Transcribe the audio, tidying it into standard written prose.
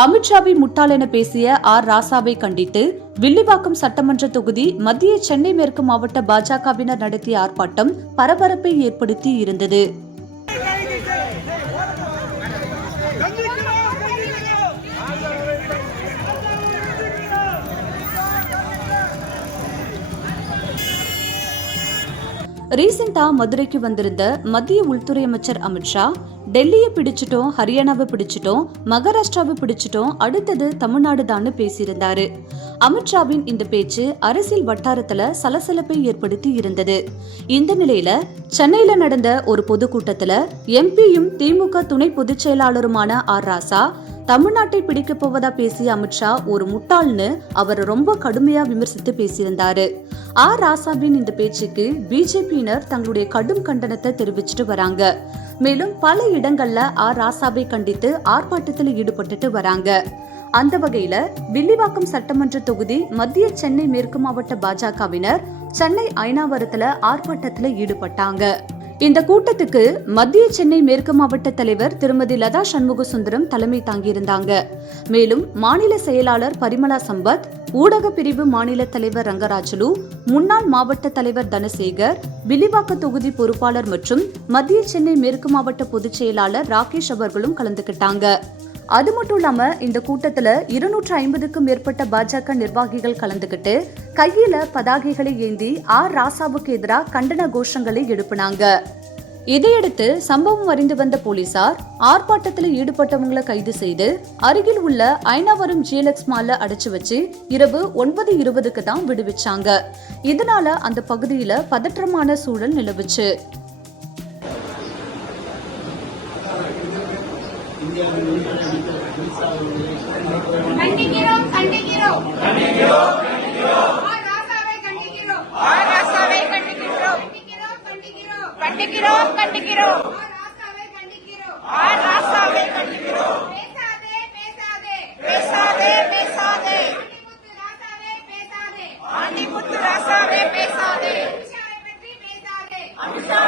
அமித்ஷாவை முட்டாள் என பேசிய ஆர் ராசாவை கண்டித்து வில்லிவாக்கம் சட்டமன்ற தொகுதி மத்திய சென்னை மேற்கு மாவட்ட பாஜகவினர் நடத்திய ஆர்ப்பாட்டம் பரபரப்பை ஏற்படுத்தி இருந்தது. ரீசெண்டா மதுரைக்கு வந்திருந்த மத்திய உள்துறை அமைச்சர் அமித்ஷா டெல்லியை பிடிச்சிட்டோம், ஹரியானாவை பிடிச்சிட்டோம், மகாராஷ்டிராவை பிடிச்சிட்டோம், அடுத்தது தமிழ்நாடு தான் பேசியிருந்தாரு. அமித்ஷாவின் இந்த பேச்சு அரசியல் வட்டாரத்துல சலசலப்பை ஏற்படுத்தி இருந்தது. இந்த நிலையில சென்னையில நடந்த ஒரு பொதுக்கூட்டத்துல எம்பியும் திமுக துணை பொதுச் செயலாளருமான ஆர் ராசா தமிழ்நாட்டை பிடிக்க போவதா பேசிய அமித்ஷா ஒரு முட்டாள்னு அவர் ரொம்ப கடுமையா விமர்சித்து பேசியிருந்தாரு. ஆர் ராசாவின் இந்த பேச்சுக்கு பிஜேபியினர் தங்களுடைய கடும் கண்டனத்தை தெரிவிச்சுட்டு வராங்க. மேலும் பல இடங்கள்ல ஆர் ராசாவை கண்டித்து ஆர்ப்பாட்டத்தில் ஈடுபட்டுட்டு வராங்க. அந்த வகையில வில்லிவாக்கம் சட்டமன்ற தொகுதி மத்திய சென்னை மேற்கு மாவட்ட பாஜகவினர் சென்னை ஐனாவரத்துல ஆர்ப்பாட்டத்தில் ஈடுபட்டாங்க. இந்த கூட்டத்துக்கு மத்திய சென்னை மேற்கு மாவட்ட தலைவர் திருமதி லதா சண்முக சுந்தரம் தலைமை தாங்கியிருந்தாங்க. மேலும் மாநில செயலாளர் பரிமளா சம்பத், ஊடக பிரிவு மாநில தலைவர் ரங்கராஜலு, முன்னாள் மாவட்ட தலைவர் தனசேகர், வில்லிவாக்க தொகுதி பொறுப்பாளர் மற்றும் மத்திய சென்னை மேற்கு மாவட்ட பொதுச் செயலாளர் ராகேஷ் அவர்களும் கலந்துகிட்டாங்க. அது மட்டும் இல்லாம இந்த கூட்டத்துல 250க்கும் மேற்பட்ட பாஜக நிர்வாகிகள் கலந்துகிட்டு கையில பதாகைகளை ஏந்தி ஆர் ராசாவுக்கு எதிராக கண்டன கோஷங்களை எழுப்பினாங்க. இதையடுத்து சம்பவம் அறிந்து வந்த போலீசார் ஆர்ப்பாட்டத்தில் ஈடுபட்டவங்களை கைது செய்து அருகில் உள்ள ஐனாவரம் ஜிஎல்எக்ஸ் மால்ல அடைச்சு வச்சு இரவு 9:20க்கு தான் விடுவிச்சாங்க. இதனால அந்த பகுதியில பதற்றமான சூழல் நிலவுச்சு. அமித்ஷா